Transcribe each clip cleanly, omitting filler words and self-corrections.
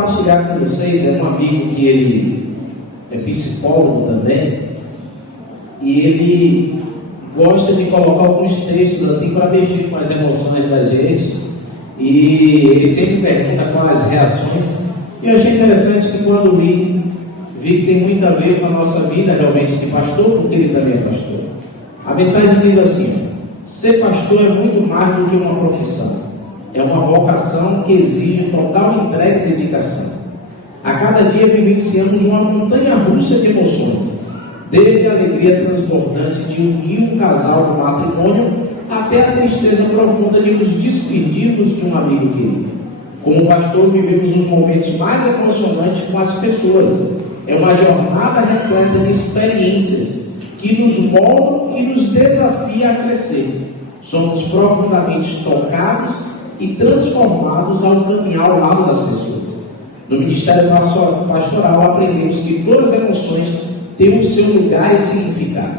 compartilhar com vocês, é um amigo que ele é psicólogo também, e ele gosta de colocar alguns textos assim para mexer com as emoções da gente, e ele sempre pergunta quais as reações, e eu achei interessante que quando li, vi que tem muito a ver com a nossa vida realmente de pastor, porque ele também é pastor. A mensagem diz assim: ser pastor é muito mais do que uma profissão, é uma vocação que exige total entrega e dedicação. A cada dia vivenciamos uma montanha russa de emoções, desde a alegria transbordante de unir um casal no matrimônio, até a tristeza profunda de nos despedirmos de um amigo querido. Como pastor, vivemos os momentos mais emocionantes com as pessoas. É uma jornada repleta de experiências que nos moldam e nos desafia a crescer. Somos profundamente tocados e transformados ao caminhar ao lado das pessoas. No Ministério Pastoral aprendemos que todas as emoções têm o seu lugar e significado.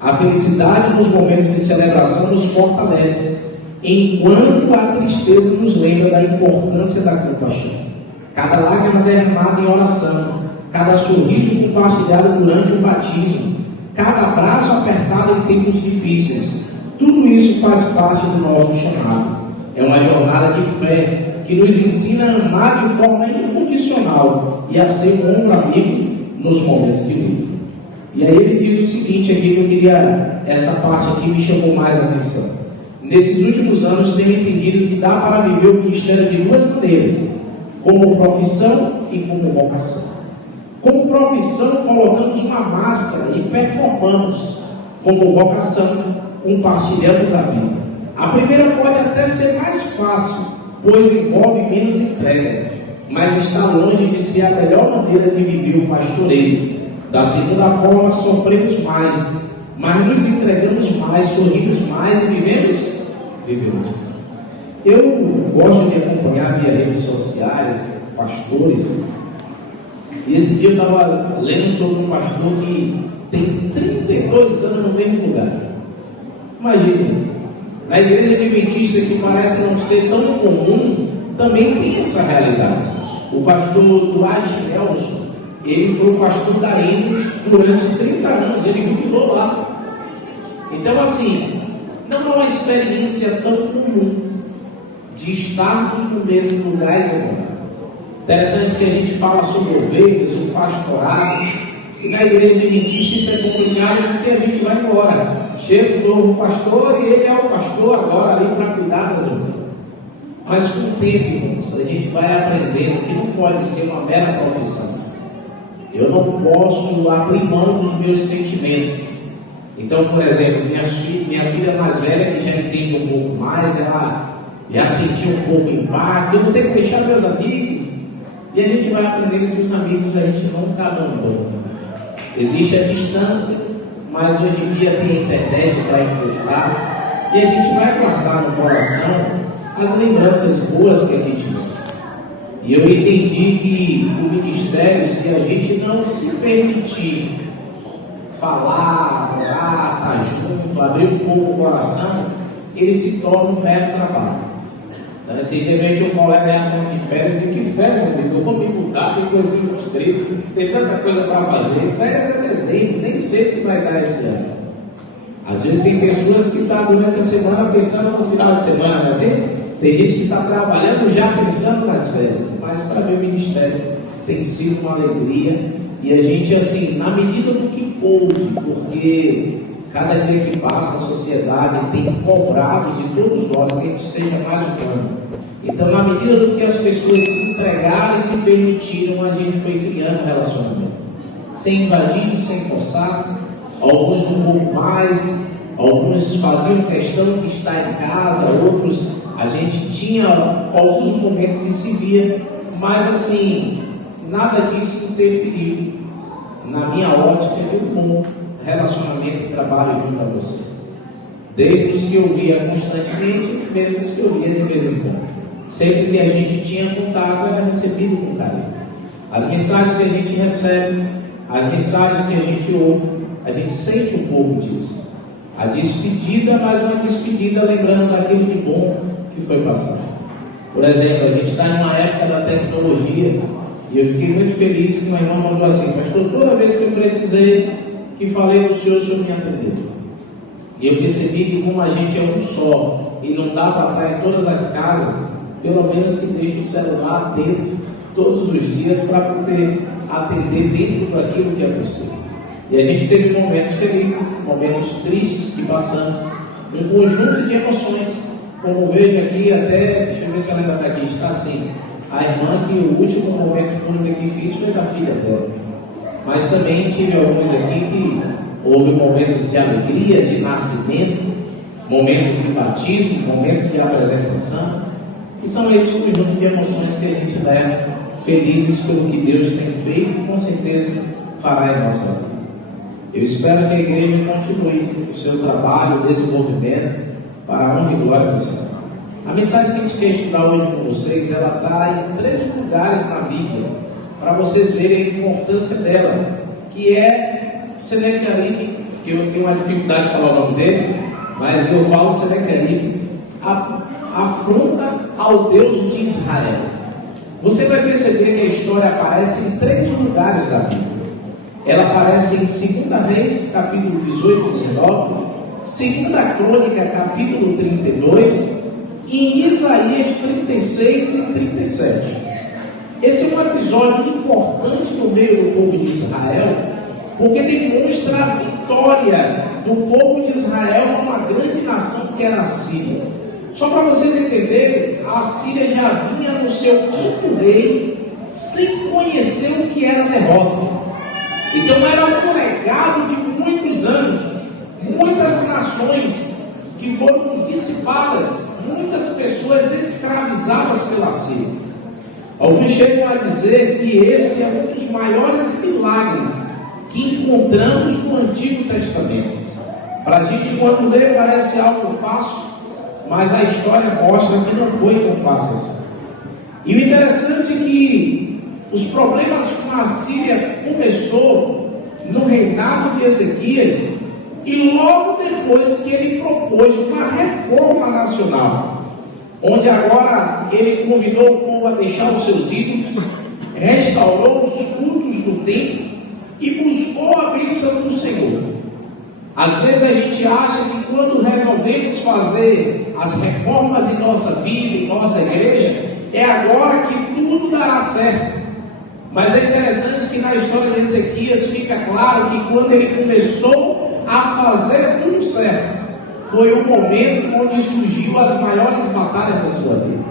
A felicidade nos momentos de celebração nos fortalece, enquanto a tristeza nos lembra da importância da compaixão. Cada lágrima derramada em oração, cada sorriso compartilhado durante o batismo, cada abraço apertado em tempos difíceis, tudo isso faz parte do nosso chamado. É uma jornada de fé que nos ensina a amar de forma incondicional e a ser um ombro amigo nos momentos de luta. E aí ele diz o seguinte aqui, que eu queria, essa parte aqui me chamou mais a atenção. Nesses últimos anos tenho entendido que dá para viver o ministério de duas maneiras: como profissão e como vocação. Como profissão, colocamos uma máscara e performamos. Como vocação, compartilhamos a vida. A primeira pode até ser mais fácil, pois envolve menos entrega, mas está longe de ser a melhor maneira de viver o pastoreio. Da segunda forma, sofremos mais, mas nos entregamos mais, sorrimos mais e vivemos mais. Eu gosto de acompanhar via redes sociais pastores, e esse dia eu estava lendo sobre um pastor que tem 32 anos no mesmo lugar. Imagina, na igreja adventista, que parece não ser tão comum, também tem essa realidade. O pastor Dwight Nelson, ele foi o pastor da Enos durante 30 anos, ele jubilou lá. Então, assim, não é uma experiência tão comum de estarmos no mesmo lugar e morar. Interessante que a gente fala sobre ovelhas, o pastorado, e na igreja adventista isso é complicado porque a gente vai embora. Chega o novo pastor e ele é o pastor agora ali para cuidar das ovelhas. Mas com o tempo, irmãos, a gente vai aprendendo que não pode ser uma mera profissão. Eu não posso abrir mão dos meus sentimentos. Então, por exemplo, minha filha mais velha, que já entende um pouco mais, ela já sentiu um pouco o impacto. Eu vou ter que deixar meus amigos. E a gente vai aprendendo que os amigos a gente nunca abandona. Existe a distância, mas hoje em dia tem a internet para encurtar. E a gente vai guardar no coração as lembranças boas que a gente tem. E eu entendi que o ministério, se a gente não se permitir falar, orar, estar junto, abrir um pouco o coração, ele se torna um mero trabalho. Então, se de repente um colega é de férias, eu digo: que férias, meu amigo? Eu vou me mudar, tenho conhecido um distrito, tem tanta coisa para fazer. Férias é dezembro, nem sei se vai dar esse ano. Às vezes tem pessoas que estão durante a semana pensando no final de semana, mas tem gente que está trabalhando já pensando nas férias. Mas para mim o ministério tem sido uma alegria, e a gente, assim, na medida do que pôde, porque cada dia que passa a sociedade tem cobrado de todos nós que a gente seja mais humano. Então, na medida do que as pessoas se entregaram e se permitiram, a gente foi criando relacionamentos, sem invadir, sem forçar. Alguns um pouco mais, alguns faziam questão de estar em casa, outros a gente tinha alguns momentos que se via, mas assim, nada disso interferiu na minha ótica de um relacionamento e trabalho junto a vocês. Desde os que eu via constantemente, mesmo os que eu via de vez em quando. Sempre que a gente tinha contato, era recebido com carinho. As mensagens que a gente recebe, as mensagens que a gente ouve, a gente sente um pouco disso. A despedida, mas uma despedida lembrando daquilo de bom que foi passado. Por exemplo, a gente está em uma época da tecnologia e eu fiquei muito feliz que uma irmã mandou assim: pastor, toda vez que eu precisei, que falei do Senhor, o Senhor me atendeu. E eu percebi que como a gente é um só e não dá para estar em todas as casas, pelo menos que deixe o celular atento todos os dias para poder atender dentro daquilo que é possível. E a gente teve momentos felizes, momentos tristes que passamos, um conjunto de emoções. Como vejo aqui, até, deixa eu ver se ela ainda está aqui, está assim, a irmã que o último momento fúnebre que fiz foi da filha dela. Mas também tive alguns aqui que houve momentos de alegria, de nascimento, momentos de batismo, momentos de apresentação, e são esses conjuntos de emoções que a gente leva felizes pelo que Deus tem feito e com certeza fará em nossa vida. Eu espero que a igreja continue o seu trabalho, o desenvolvimento, para a honra e glória do Senhor. A mensagem que a gente quer estudar hoje com vocês, ela está em 3 lugares na Bíblia, para vocês verem a importância dela, que é Senequeribe, que eu tenho uma dificuldade de falar o nome dele, mas eu falo Senequeribe, afronta ao Deus de Israel. Você vai perceber que a história aparece em 3 lugares da Bíblia. Ela aparece em 2 Reis, capítulo 18 e 19, 2 Crônica, capítulo 32, e em Isaías 36 e 37. Esse é um episódio importante no meio do povo de Israel, porque demonstra a vitória do povo de Israel numa grande nação que era a Síria. Só para vocês entenderem, a Síria já vinha no seu 5º rei sem conhecer o que era derrota. Então era um legado de muitos anos, muitas nações que foram dissipadas, muitas pessoas escravizadas pela Síria. Alguns chegam a dizer que esse é um dos maiores milagres que encontramos no Antigo Testamento. Para a gente, quando lê, parece algo fácil, mas a história mostra que não foi tão fácil assim. E o interessante é que os problemas com a Síria começou no reinado de Ezequias e logo depois que ele propôs uma reforma nacional, onde agora ele convidou o povo a deixar os seus ídolos, restaurou os cultos do templo e buscou a bênção do Senhor. Às vezes a gente acha que quando resolvemos fazer as reformas em nossa vida, em nossa igreja, é agora que tudo dará certo. Mas é interessante que na história de Ezequias fica claro que quando ele começou a fazer tudo certo, foi o momento onde surgiu as maiores batalhas da sua vida.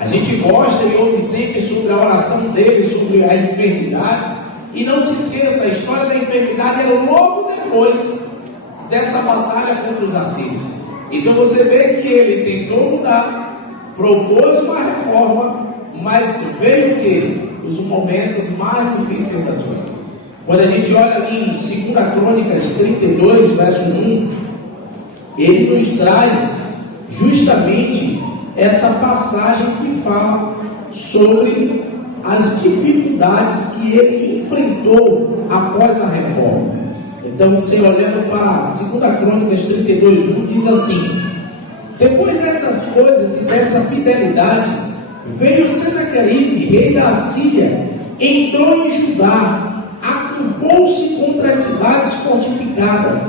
A gente gosta e ouve sempre sobre a oração dele, sobre a enfermidade, e não se esqueça, a história da enfermidade é logo depois dessa batalha contra os assírios. Então você vê que ele tentou mudar, propôs uma reforma, mas veio que os momentos mais difíceis da sua vida. Quando a gente olha ali em 2 Crônicas 32, verso 1, ele nos traz justamente essa passagem que fala sobre as dificuldades que ele enfrentou após a reforma. Então, você olhando para 2 Crônicas 32, 1, diz assim: depois dessas coisas e dessa fidelidade, veio Senaqueribe, rei da Síria, entrou em Judá, acampou-se contra as cidades fortificadas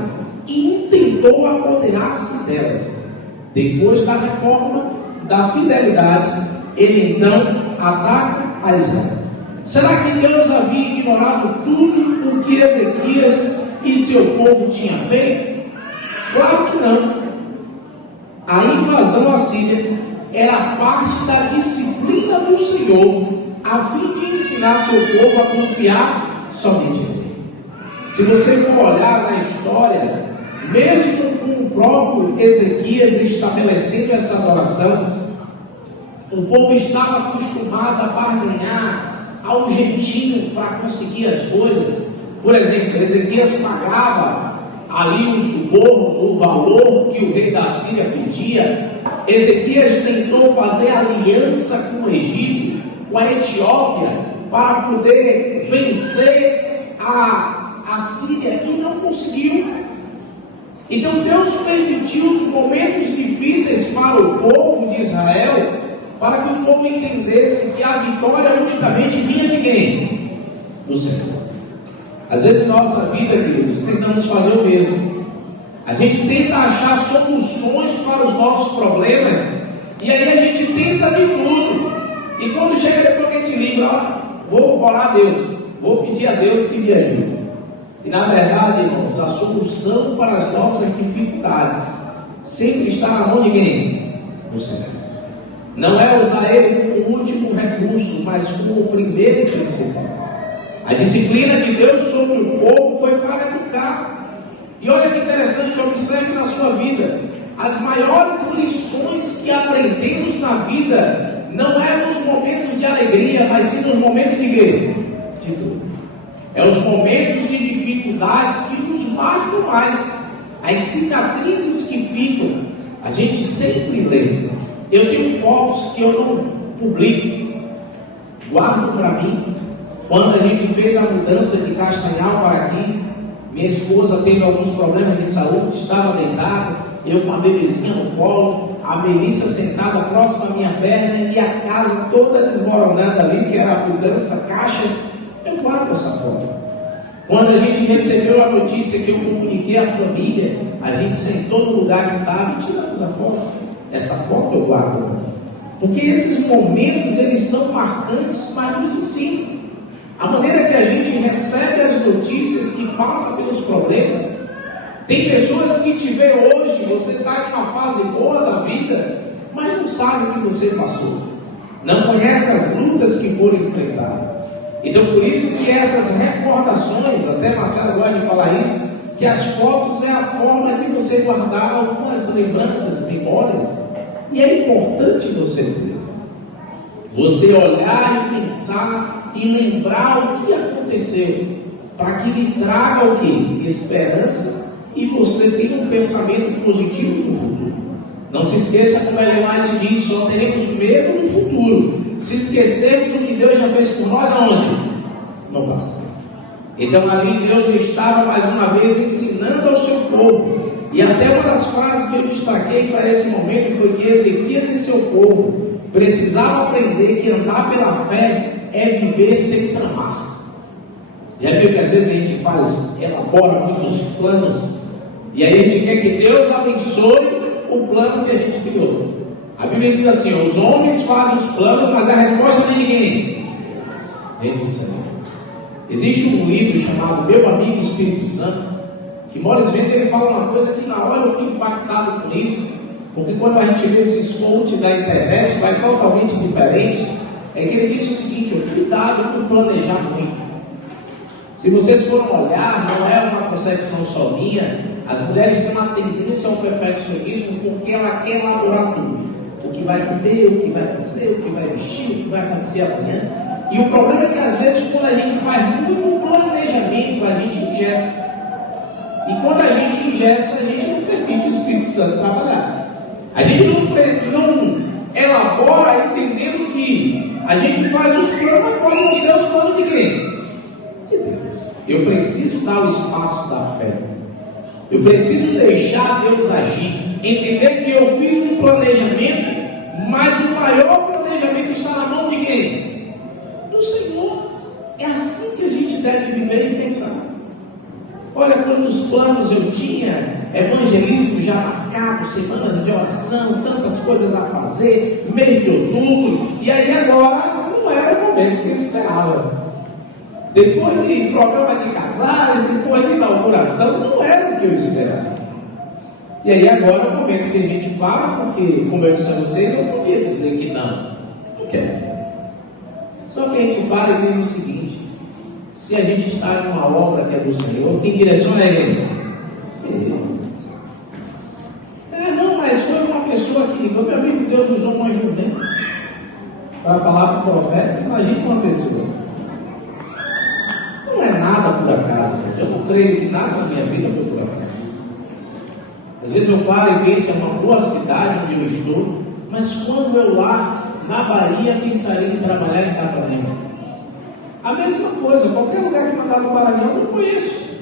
e intentou apoderar-se delas. Depois da reforma, da fidelidade, ele então ataca a Israel. Será que Deus havia ignorado tudo o que Ezequias e seu povo tinha feito? Claro que não. A invasão à Síria era parte da disciplina do Senhor, a fim de ensinar seu povo a confiar somente nele. Se você for olhar na história, mesmo com o próprio Ezequias estabelecendo essa adoração, o povo estava acostumado a barganhar ao jeitinho para conseguir as coisas. Por exemplo, Ezequias pagava ali um suborno, o valor que o rei da Síria pedia. Ezequias tentou fazer aliança com o Egito, com a Etiópia, para poder vencer a Síria e não conseguiu. Então Deus permitiu os momentos difíceis para o povo de Israel, para que o povo entendesse que a vitória unicamente vinha de quem? Do Senhor. Às vezes em nossa vida, queridos, tentamos fazer o mesmo. A gente tenta achar soluções para os nossos problemas, e aí a gente tenta de tudo. E quando chega depois que a gente liga, vou orar a Deus, vou pedir a Deus que me ajude. E na verdade, irmãos, a solução para as nossas dificuldades sempre está na mão de quem? Do Senhor. Não é usar Ele como último recurso, mas como o primeiro e principal. A disciplina de Deus sobre o povo foi para educar. E olha que interessante, observe na sua vida. As maiores lições que aprendemos na vida não é nos momentos de alegria, mas sim nos momentos de quê? De dor. É os momentos de dificuldades que nos marcam mais. As cicatrizes que ficam, a gente sempre lembra. Eu tenho fotos que eu não publico, guardo para mim. Quando a gente fez a mudança de Castanhal para aqui, minha esposa teve alguns problemas de saúde, estava deitada, eu com a bebezinha no colo, a Melissa sentada próxima à minha perna e a casa toda desmoronada ali, que era a mudança, caixas. Eu guardo essa foto. Quando a gente recebeu a notícia que eu comuniquei à família, a gente sentou no lugar que estava e tiramos a foto. Essa foto eu guardo. Porque esses momentos, eles são marcantes, mas nos ensinam. A maneira que a gente recebe as notícias, que passa pelos problemas. Tem pessoas que te vê hoje, você está em uma fase boa da vida, mas não sabe o que você passou. Não conhece as lutas que foram enfrentadas. Então por isso que essas recordações, até Marcelo gosta de falar isso, que as fotos é a forma de você guardar algumas lembranças, memórias, e é importante você ter. Você olhar e pensar e lembrar o que aconteceu, para que lhe traga o quê? Esperança, e você tenha um pensamento positivo no futuro. Não se esqueça, como a Ellen diz, só teremos medo no futuro. Se esquecermos do que Deus já fez por nós, aonde? No passado. Então ali Deus estava mais uma vez ensinando ao seu povo. E até uma das frases que eu destaquei para esse momento foi que Ezequias e seu povo precisavam aprender que andar pela fé é viver sem tramar. Já viu que às vezes a gente elabora muitos planos, e aí a gente quer que Deus abençoe o plano que a gente criou. A Bíblia diz assim: os homens fazem os planos, mas a resposta vem de quem? Vem do Senhor. Existe um livro chamado Meu Amigo Espírito Santo, que Morris Vender, ele fala uma coisa que na hora eu fico impactado com isso, porque quando a gente vê esses coaches da internet, vai totalmente diferente. É que ele diz o seguinte: cuidado com planejar muito. Se vocês forem olhar, não é uma concepção só minha. As mulheres têm uma tendência ao perfeccionismo porque ela quer elaborar tudo. O que vai comer, o que vai fazer, o que vai vestir, o que vai acontecer amanhã. E o problema é que às vezes quando a gente faz muito planejamento, a gente engessa. E quando a gente engessa, a gente não permite o Espírito Santo trabalhar. A gente não elabora entendendo que a gente faz os planos, mas pode não ser os planos de quem? De Deus. Eu preciso dar o espaço da fé. Eu preciso deixar Deus agir. Entender que eu fiz um planejamento, mas o maior planejamento está na mão de quem? Do Senhor. É assim que a gente deve viver e pensar. Olha quantos planos eu tinha, evangelismo já marcado, semana de oração, tantas coisas a fazer, mês de outubro, e aí agora não era o momento que eu esperava. Depois de programa de casais, depois de inauguração, não era o que eu esperava. E aí agora é o momento que a gente para, porque, como eu disse a vocês, eu não podia dizer que não quero. Só que a gente para e diz o seguinte: se a gente está em uma obra que é do Senhor, quem direciona é Ele? Ele. Não, mas foi uma pessoa que ligou, meu amigo, Deus usou uma jumenta para falar para o profeta. Imagina uma pessoa. Não é nada por acaso, gente. Eu não creio que nada na minha vida foi por acaso. Às vezes eu paro e penso, é uma boa cidade onde eu estou, mas quando eu lá, na Bahia, pensaria em trabalhar em Catalunha. A mesma coisa, qualquer lugar que mandar no Maranhão eu não conheço.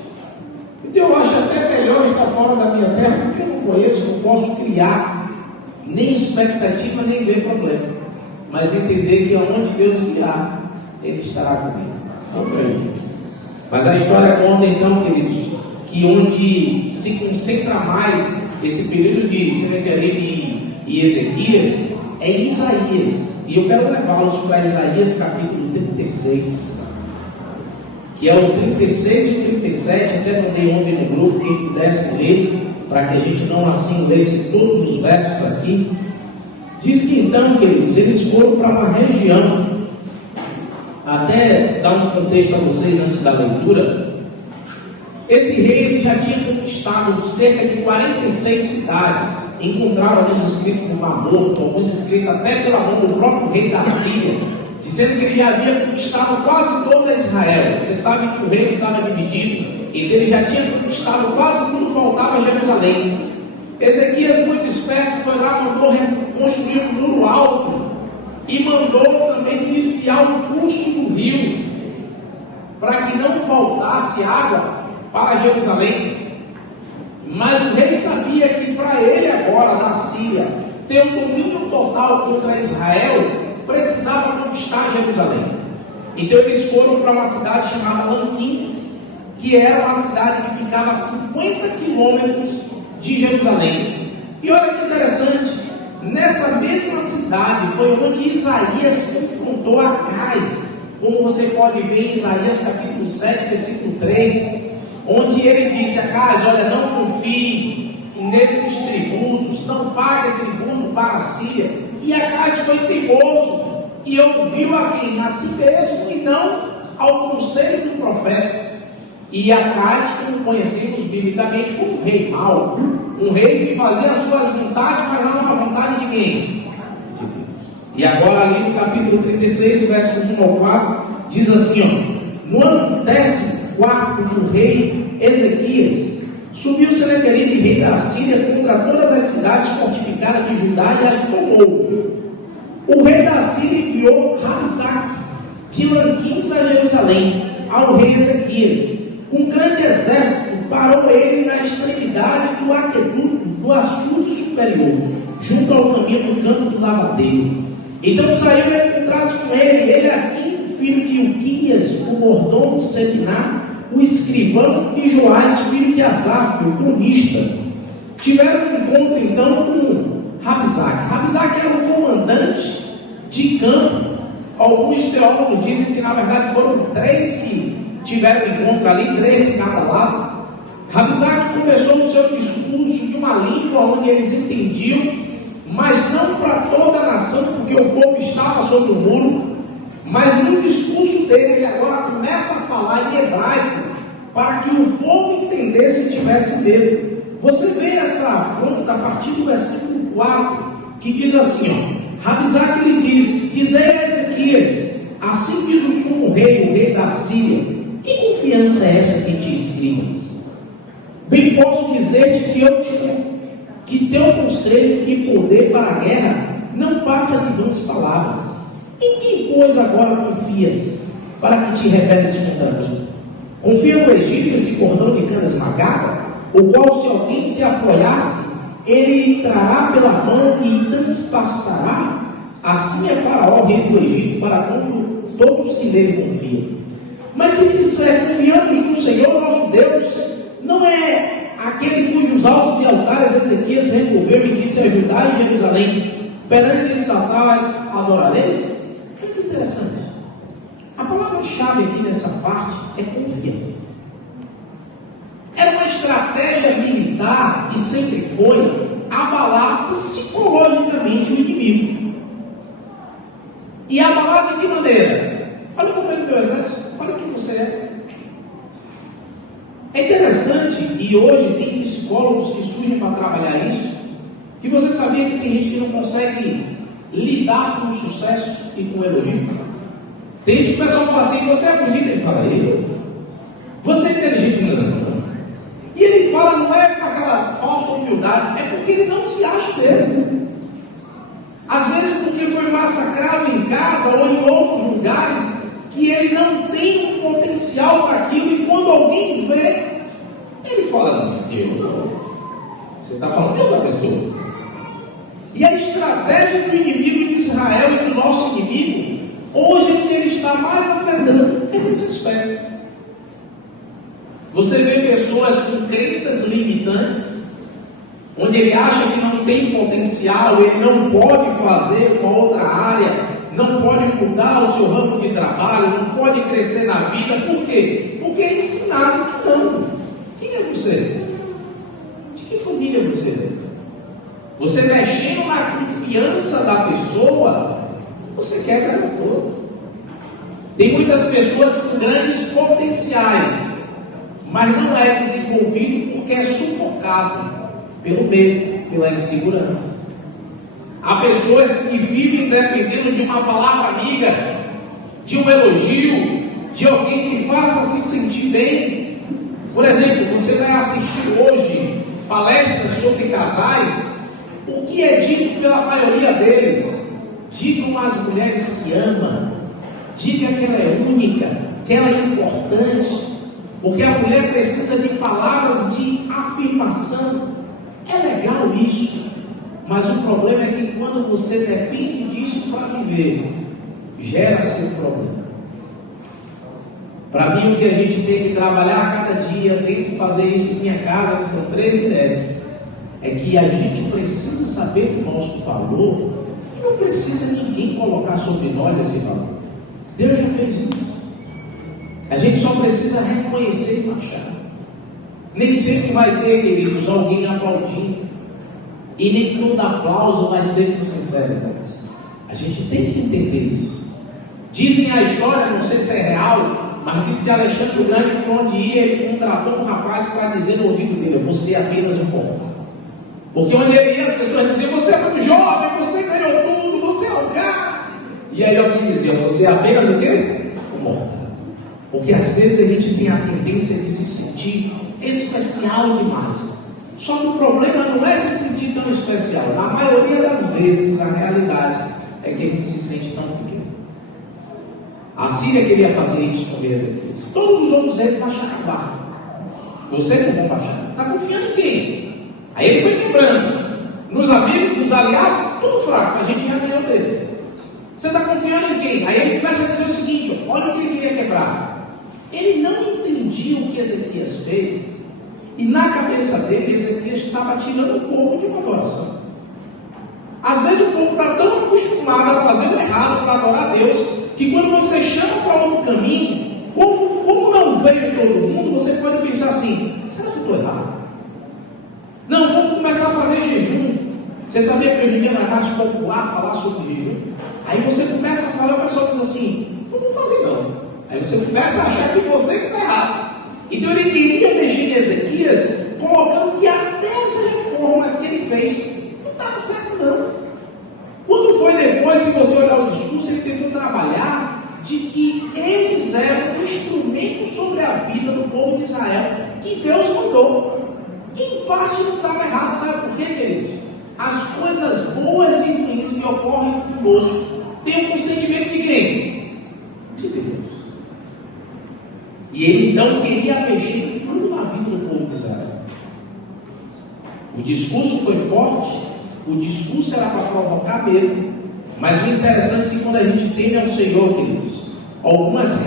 Então eu acho até melhor estar fora da minha terra, porque eu não conheço, não posso criar nem expectativa, nem ver problema. mas entender que aonde Deus guiar, Ele estará comigo. Não foi isso. Mas a história conta então, queridos, que onde se concentra mais esse período de Senaqueribe e Ezequias é em Isaías. E eu quero levá-los para Isaías capítulo 36, que é o 36 e o 37. Até mandei ontem no grupo, quem pudesse ler, para que a gente não assim lesse todos os versos aqui. Diz que então, queridos, eles foram para uma região, até dar um contexto a vocês antes da leitura. Esse rei ele já tinha conquistado cerca de 46 cidades. Encontraram alguns escritos no Mar Morto, alguns escritos até pela mão do próprio rei da Síria, dizendo que ele já havia conquistado quase toda Israel. Você sabe que o reino estava dividido, e ele já tinha conquistado quase tudo, faltava Jerusalém. Ezequias, muito esperto, foi lá, mandou reconstruir um muro alto e mandou também desviar o curso do rio para que não faltasse água para Jerusalém. Mas o rei sabia que para ele agora, na Síria, ter um domínio total contra Israel, precisava conquistar Jerusalém. Então eles foram para uma cidade chamada Lanquins, que era uma cidade que ficava a 50 quilômetros de Jerusalém. E olha que interessante, nessa mesma cidade foi onde Isaías confrontou Acais, como você pode ver em Isaías capítulo 7, versículo 3, onde ele disse a Acais: olha, não confie nesses tributos, não pague tributo para a Síria. E Acais foi teimoso e ouviu a quem? A si mesmo, e não ao conselho do profeta. E Acais, como conhecemos biblicamente, como um rei mau, um rei que fazia as suas vontades, mas não a vontade de quem? De Deus. E agora ali no capítulo 36, versos 1 ao 4, diz assim, ó: no ano 14º do rei Ezequias, subiu Senaqueribe, rei da Síria, contra todas as cidades fortificadas de Judá e as tomou. O rei da Síria enviou Rabsaque de Lanquins a Jerusalém, ao rei Ezequias. Um grande exército parou ele na extremidade do aqueduto, do açude superior, junto ao caminho do campo do lavadeiro. Então saiu e encontrasse com ele Aquim, filho de Uquias, o mordomo de Sebiná, o escrivão, e Joás, filho de Asaf, o cronista. Tiveram um encontro então com Rabsaque. Rabsaque era um comandante de campo. Alguns teólogos dizem que na verdade foram 3 que tiveram encontro ali, 3 de cada lado. Rabsaque começou o seu discurso de uma língua onde eles entendiam, mas não para toda a nação, porque o povo estava sobre o muro. Mas no discurso dele, ele agora começa a falar em hebraico, para que o povo entendesse e tivesse medo. Você vê essa afronta a partir do versículo 4, que diz assim, ó: Rabsaque lhe disse: dizei a Ezequias, assim diz o sumo rei, o rei da Síria, que confiança é essa que te escribas? Bem posso dizer-te que teu conselho e poder para a guerra não passa de vãs palavras. Em que pois agora confias, para que te rebeles contra mim? Confia no Egito, esse cordão de cana esmagada, o qual, se alguém se apoiasse, ele entrará pela mão e transpassará? Assim é Faraó, rei do Egito, para quando todos que nele confiam. Mas se disser: confiamos no Senhor nosso Deus, não é aquele cujos altos e altares Ezequias removeu e disse a Judá e Jerusalém: perante esses altares adorareis? Olha que interessante. A palavra-chave aqui nessa parte é confiança. Era uma estratégia militar, e sempre foi, abalar psicologicamente o inimigo. E abalar de que maneira? Olha como é o teu exército, olha o que você é. É interessante, e hoje tem psicólogos que surgem para trabalhar isso, que você sabia que tem gente que não consegue lidar com o sucesso e com o elogio. Tem gente que o pessoal fala assim: você é bonito, ele fala: eu? Você é inteligente, não. E ele fala, não é com aquela falsa humildade, é porque ele não se acha mesmo. Às vezes porque foi massacrado em casa ou em outros lugares, que ele não tem um potencial para aquilo, e quando alguém vê, ele fala: eu não. Você está falando de outra pessoa. E a estratégia do inimigo de Israel e do nosso inimigo, hoje ele está mais afetando nesse aspecto. Você vê pessoas com crenças limitantes, onde ele acha que não tem potencial, ele não pode fazer uma outra área, não pode mudar o seu ramo de trabalho, não pode crescer na vida. Por quê? Porque é ensinado que não. Quem é você? De que família você é? Você mexendo na confiança da pessoa, você quebra ela toda. Tem muitas pessoas com grandes potenciais, mas não é desenvolvido porque é sufocado pelo medo, pela insegurança. Há pessoas que vivem dependendo de uma palavra amiga, de um elogio, de alguém que faça se sentir bem. Por exemplo, você vai assistir hoje palestras sobre casais. O que é dito pela maioria deles? Digam às mulheres que ama, diga que ela é única, que ela é importante, porque a mulher precisa de palavras de afirmação. É legal isso, mas o problema é que quando você depende disso para viver, gera-se um problema. Para mim, o que a gente tem que trabalhar a cada dia, tem que fazer isso em minha casa, que são 3 mulheres, é que a gente precisa saber o nosso valor e não precisa ninguém colocar sobre nós esse valor. Deus já fez isso. A gente só precisa reconhecer e marchar. Nem sempre vai ter, queridos, alguém aplaudindo. E nem todo aplauso vai ser com sinceridade. A gente tem que entender isso. Dizem a história, não sei se é real, mas disse que Alexandre o Grande, por onde ia, ele contratou um rapaz para dizer no ouvido dele: você é apenas um portal. Porque onde ele ia, as pessoas diziam: você é muito jovem, você ganhou tudo, você é o cara. E aí alguém dizia: você é apenas o quê? Um mortal. Porque às vezes a gente tem a tendência de se sentir especial demais. Só que o problema não é se sentir tão especial. Na maioria das vezes, a realidade é que a gente se sente tão pequeno. A Síria queria fazer isso com Ezequias. Todos os outros reis baixaram a barra. Você não vai baixar. Está confiando em quem? Aí ele foi quebrando. Nos amigos, nos aliados, tudo fraco. A gente já ganhou deles. Você está confiando em quem? Aí ele começa a dizer o seguinte: olha o que ele queria quebrar. Ele não entendia o que Ezequias fez, e na cabeça dele, Ezequias estava tirando o povo de uma adoração. Às vezes o povo está tão acostumado a fazer o errado para adorar a Deus, que quando você chama para outro caminho, como não veio todo mundo, você pode pensar assim: será que eu estou errado? Não, vamos começar a fazer jejum. Você sabia que hoje em dia não é mais popular falar sobre jejum? Aí você começa a falar, o pessoal diz assim: não vou fazer não. Aí você começa a achar que você está errado. Então ele queria mexer em Ezequias, colocando que até as reformas que ele fez não estava certo não. Quando foi depois, se você olhar o discurso, ele tentou trabalhar de que eles eram um instrumento sobre a vida do povo de Israel, que Deus mandou. Em parte não estava errado, sabe por quê, queridos? As coisas boas e ruins que ocorrem conosco têm o consentimento de quem? De Deus. E ele então queria mexer tudo na vida do povo de Israel. O discurso foi forte, o discurso era para provocar medo, mas o interessante é que quando a gente teme ao Senhor, queridos, algumas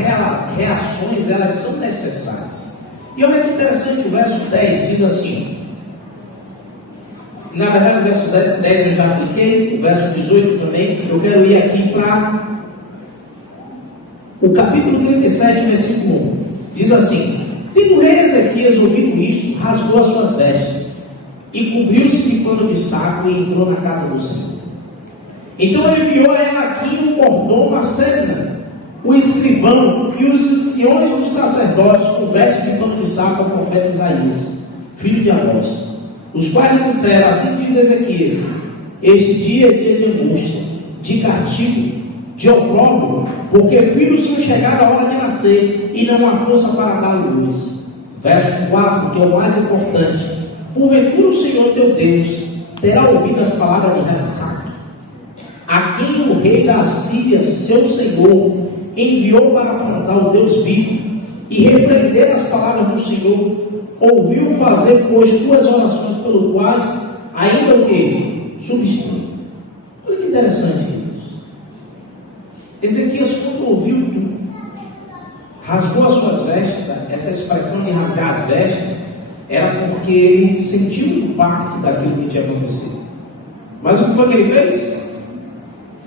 reações elas são necessárias. E olha que interessante, o verso 10 diz assim, na verdade o verso 10 eu já apliquei, o verso 18 também, eu quero ir aqui para o capítulo 37, versículo 1. Diz assim: tendo o rei Ezequias ouvido isto, rasgou as suas vestes e cobriu-se de pano de saco e entrou na casa do Senhor. Então ele enviou a Enaquim, o mordomo, a Sebna, o escrivão, e os anciões dos sacerdotes com vestes de pano de saco ao profeta Isaías, filho de Amós, os quais lhe disseram: assim diz Ezequias, este dia é dia de angústia, de castigo, de opróbrio, porque filhos são chegados a hora de nascer, e não há força para dar luz. Verso 4, que é o mais importante: porventura o Senhor teu Deus terá ouvido as palavras de Rabsaque, a quem o rei da Assíria, seu senhor, enviou para afrontar o Deus vivo, e repreender as palavras do Senhor, ouviu fazer, pois, 2 orações, pelo quais ainda o que? Substitui. interessante isso. Ezequias, quando ouviu, rasgou as suas vestes. Essa expressão de rasgar as vestes era porque ele sentiu o impacto daquilo que tinha acontecido. Mas o que foi que ele fez?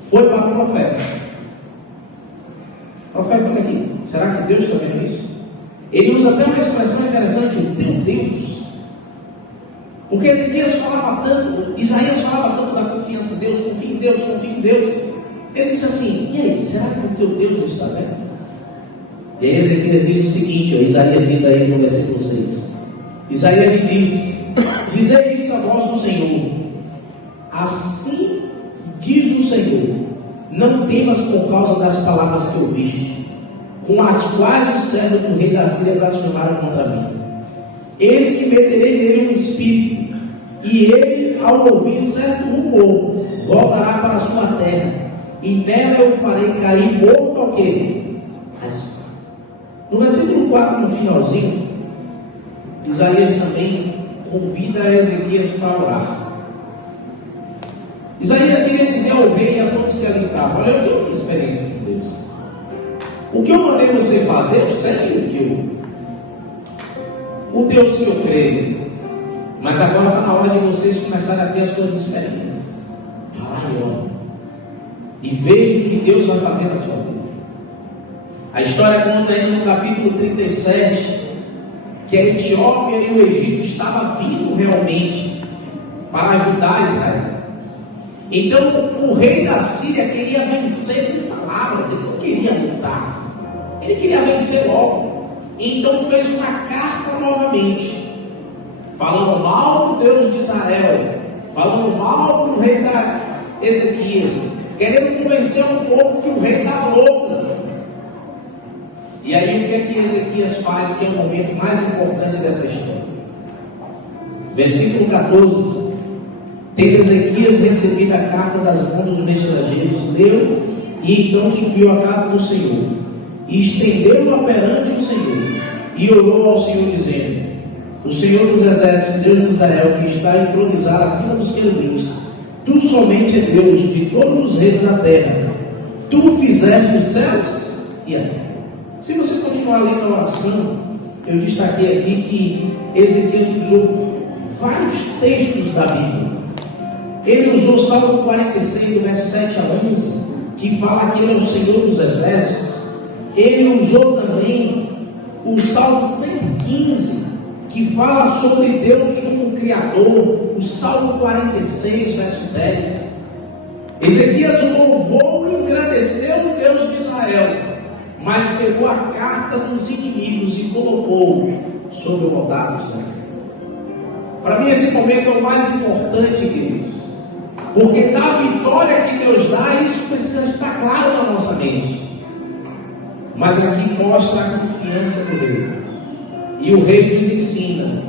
Foi para o profeta. Profeta, olha aqui, será que Deus está vendo isso? Ele usa até uma expressão interessante, o teu Deus. Porque Ezequias falava tanto, Isaías falava tanto da confiança em Deus, confia em Deus, confia em Deus. Ele disse assim, e aí, será que o teu Deus está vendo? E aí Ezequias diz o seguinte, Isaías diz aí no versículo 6. Isaías lhe diz, dizei isso a voz do Senhor, assim diz o Senhor, não temas por causa das palavras que ouviste, com as quais os servos do rei da Síria blasfemaram contra mim. Eis que meterei nele um espírito, e ele, ao ouvir certo rumor, voltará para a sua terra, e nela eu farei cair morto ao quê? No versículo 4, no finalzinho, Isaías também convida Ezequias para orar. Isaías queria dizer ao rei e a todos que ali estavam, olha, eu tenho uma experiência com Deus. O que eu mandei você fazer, eu sei o Deus que eu creio. Mas agora está na hora de vocês começarem a ter as suas experiências. Vai, ó. E veja o que Deus vai fazer na sua vida. A história conta aí no capítulo 37 que a Etiópia e o Egito estavam vindo realmente para ajudar Israel. Então o rei da Síria queria vencer com palavras, ele não queria lutar, ele queria vencer logo. Então fez uma carta novamente, falando mal do Deus de Israel, falando mal do rei da Ezequias, querendo convencer o povo que o rei está louco. E aí o que é que Ezequias faz, que é o momento mais importante dessa história? Versículo 14. Tendo Ezequias recebido a carta das mãos dos mensageiros, leu e então subiu à casa do Senhor e estendeu-a perante o Senhor e orou ao Senhor dizendo: o Senhor dos exércitos, Deus de Israel, que está entronizado acima dos querubins, tu somente é Deus de todos os reis da terra, tu fizeste os céus e a terra. Se você continuar lendo a oração, eu destaquei aqui que Ezequias usou vários textos da Bíblia. Ele usou o Salmo 46, do verso 7 a 11, que fala que ele é o Senhor dos exércitos. Ele usou também o Salmo 115, que fala sobre Deus como Criador. O Salmo 46, verso 10. Ezequias louvou e agradeceu o Deus de Israel, mas pegou a carta dos inimigos e colocou sobre o altar do Senhor. Para mim esse momento é o mais importante, queridos, porque da vitória que Deus dá, isso precisa estar claro na nossa mente. Mas aqui mostra a confiança do rei. E o rei nos ensina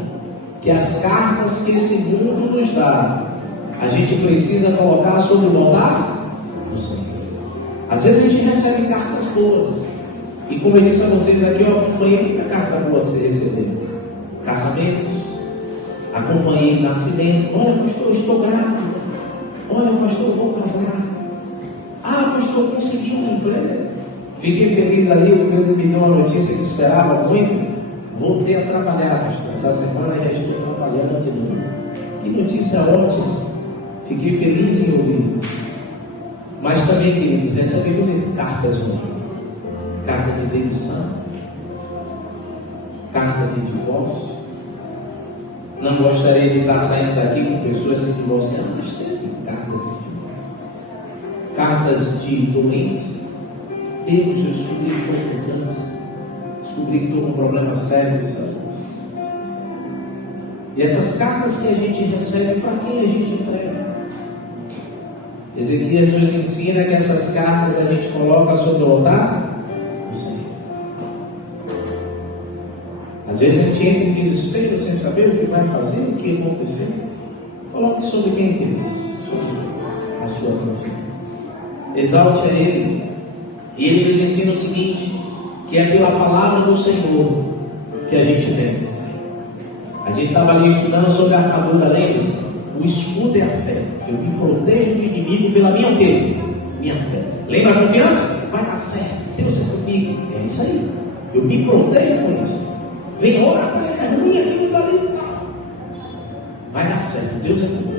que as cartas que esse mundo nos dá, a gente precisa colocar sobre o altar do Senhor. Às vezes a gente recebe cartas boas. E como eu disse a vocês aqui, eu acompanhei muita carta boa que você recebeu. Casamentos, acompanhei nascimento. Olha, pastor, eu estou grávida. Olha, pastor, eu vou casar. Ah, pastor, eu consegui um emprego. Fiquei feliz ali, o meu me deu uma notícia que eu esperava muito. Voltei a trabalhar, pastor. Essa semana já estou trabalhando de novo. Que notícia ótima. Fiquei feliz em ouvir isso. Mas também, queridos, recebemos cartas ruins. Carta de demissão, carta de divórcio. Não gostaria de estar saindo daqui com pessoas se divorciando, mas tem cartas de divórcio, cartas de doença. Deus, eu descobri que estou com câncer, descobri que estou com um problema sério de saúde. E essas cartas que a gente recebe, para quem a gente entrega? Ezequias nos ensina que essas cartas a gente coloca sobre o altar. Às vezes a gente entra em desespero sem saber o que vai fazer, o que aconteceu. Coloque sobre quem, Deus? Sobre Deus, a sua confiança. Exalte a Ele. E Ele nos ensina o seguinte: que é pela palavra do Senhor que a gente vence. A gente estava ali estudando sobre a armadura, lembra-se? o escudo é a fé. Eu me protejo do inimigo pela minha o quê? Minha fé. Lembra a confiança? Vai dar certo. Deus é comigo. É isso aí. Eu me protejo com isso. Vem hora, é ruim aqui, não dá nem. Vai dar certo. Deus é comigo.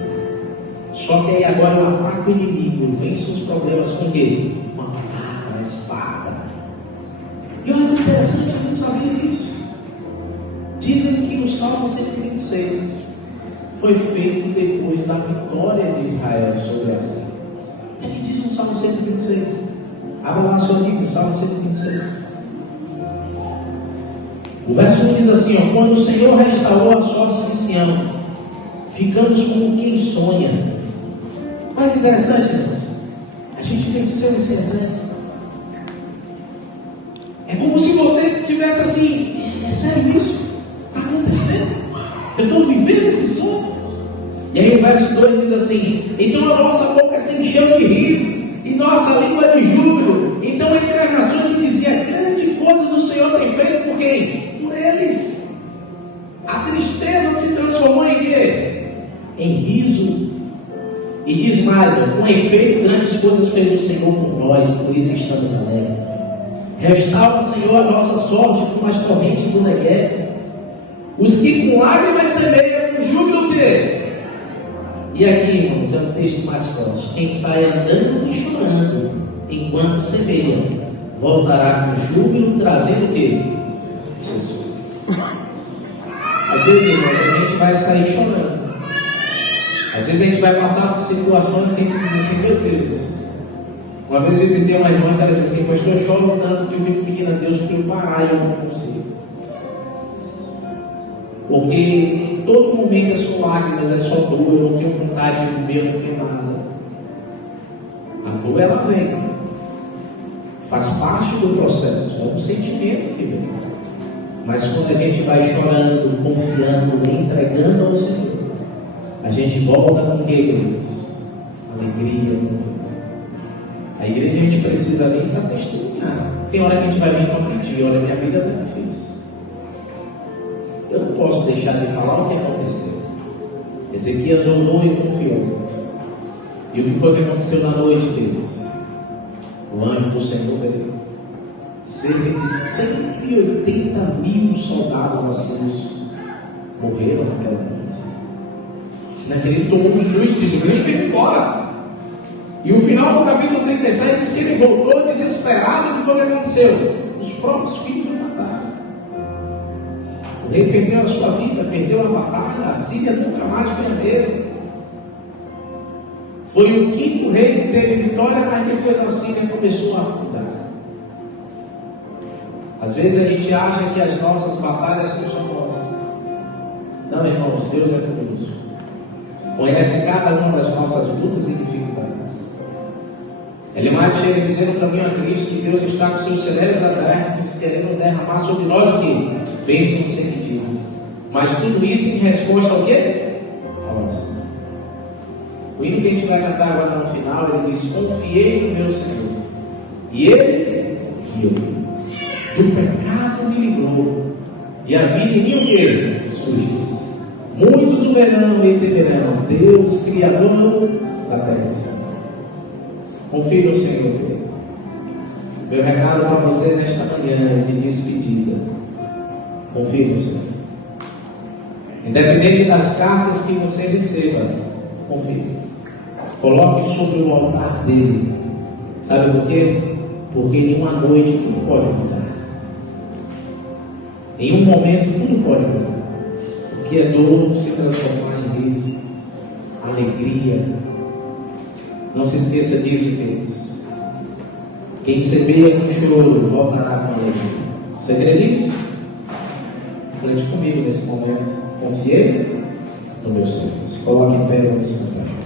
Só que aí agora eu ataco o inimigo. Eu venço os problemas com o quê? Uma palavra, uma espada. E olha que interessante, eu não sabia disso. Dizem que o Salmo 126 foi feito depois da vitória de Israel sobre a Síria. O que é que diz no Salmo 126? Abra lá a sua Bíblia, Salmo 126. O verso 1 diz assim, ó: quando o Senhor restaurou a sorte de Sião, ficamos como quem sonha. Olha que interessante, irmãos. A gente venceu esse exército. É como se você tivesse assim, é sério isso? Está acontecendo? Eu estou vivendo esse sonho? E aí o verso 2 diz assim: então a nossa boca se encheu de riso, e nossa língua de júbilo. Então entre as nações se dizia: grande coisa o Senhor tem feito por quem? Por eles. A tristeza se transformou em quê? Em riso. E diz mais, ó: com efeito, grandes coisas fez o Senhor por nós, por isso estamos alegres. Restaura, Senhor, a nossa sorte como as correntes do Negueb. Os que com lágrimas semeiam, com júbilo terão. E aqui, irmãos, é um texto mais forte. Quem sai andando e chorando enquanto semeia, voltará com júbilo, trazendo o quê? Às vezes, irmãos, a gente vai sair chorando. Às vezes a gente vai passar por situações que a gente diz assim: meu Deus. Uma vez eu visitei uma irmã que ela disse assim: pastor, eu choro tanto que eu fico pedindo a Deus para eu parar e eu não consigo. Porque em todo momento é só lágrimas, é só dor, eu não tenho vontade de comer, eu não tenho nada. A dor, ela vem. Faz parte do processo, é um sentimento que vem. Mas quando a gente vai chorando, confiando, entregando ao Senhor, a gente volta com o que, queridos? Alegria. A igreja a gente precisa vir para testemunhar. Tem hora que a gente vai vir para pedir: olha, minha vida está difícil. Eu não posso deixar de falar o que aconteceu. Ezequias orou e confiou. E o que foi que aconteceu na noite deles? O anjo do Senhor veio. Cerca de 180 mil soldados assírios morreram naquela noite. Naquele tomou um susto, disse: deixa ele embora. E o final do capítulo 37 diz que ele voltou desesperado. O que foi que aconteceu? Os próprios filhos o mataram. O rei perdeu a sua vida, perdeu a batalha. A Síria nunca mais foi a mesma. Foi o quinto rei que teve vitória, mas depois a Síria começou a afundar. Às vezes a gente acha que as nossas batalhas são nossas. Não, irmãos, Deus é conosco. Conhece cada uma das nossas lutas e dificuldades. Ellen White chega a dizer no Caminho a Cristo que Deus está com seus celeiros abertos, querendo derramar sobre nós o quê? Bênçãos sem medidas. Mas tudo isso em resposta ao quê? A oração. O hino que a gente vai cantar agora no final, ele diz: confiei no meu Senhor, e Ele guiou. Do pecado me livrou, e a vida em mim o quê? Surgiu. Muitos o verão e temerão, Deus, Criador da terra. Confie no Senhor. Meu recado para você nesta manhã de despedida: confie no Senhor. Independente das cartas que você receba, confie. Coloque sobre o altar dele. Sabe por quê? Porque em uma noite tudo pode mudar. Em um momento tudo pode mudar. O que é dor se transformar em riso, alegria. Não se esqueça disso, queridos. Quem semeia com choro voltará com alegria. Você crê nisso? Cante comigo nesse momento. Confiei no meu Senhor. Coloque em pé nesse momento.